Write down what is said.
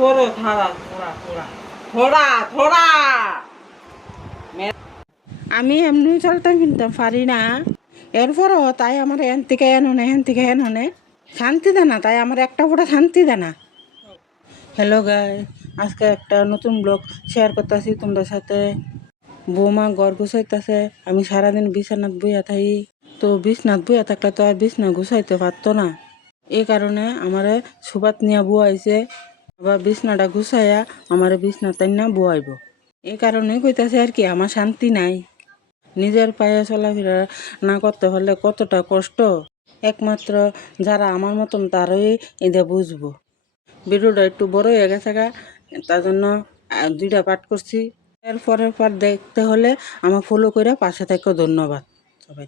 थोड़ा थोड़ा थोड़ा थोड़ा थोड़ा थोड़ा আমি এমনি চলতাম ফিরতাম পারি না, এরপরও তাই আমার এন থেকে এন থেকে এন হনে শান্তি দেয় না, তাই আমার একটা ফোঁটা শান্তি দেয় না। হ্যালো গাই, আজকে একটা নতুন ব্লগ শেয়ার করতেছি তোমাদের সাথে। বৌমা ঘর গুছাইতেছে, আমি সারাদিন বিছানাত বইয়া থাকি, তো বিছনাথ বইয়া থাকলে তো আর বিছনা গুছাইতে পারতো না। এই কারণে আমারে সুবাত নিয়ে বুয়াইছে, আবার বিছনাটা গুছাইয়া আমারে বিছনা তাই না বুয়াইব। এই কারণে কইতাছে আর কি, আমার শান্তি নাই। নিজের পায়ে চলাফেরা না করতে পারলে কতটা কষ্ট একমাত্র যারা আমার মতন তারাই এটা বুঝবো। ভিডিওটা একটু বড় হয়ে গেছে গা, তার জন্য 2টা পার্ট করছি। এর পরের পার্ট দেখতে হলে আমার ফলো করে পাশে থেকে ধন্যবাদ সবাই।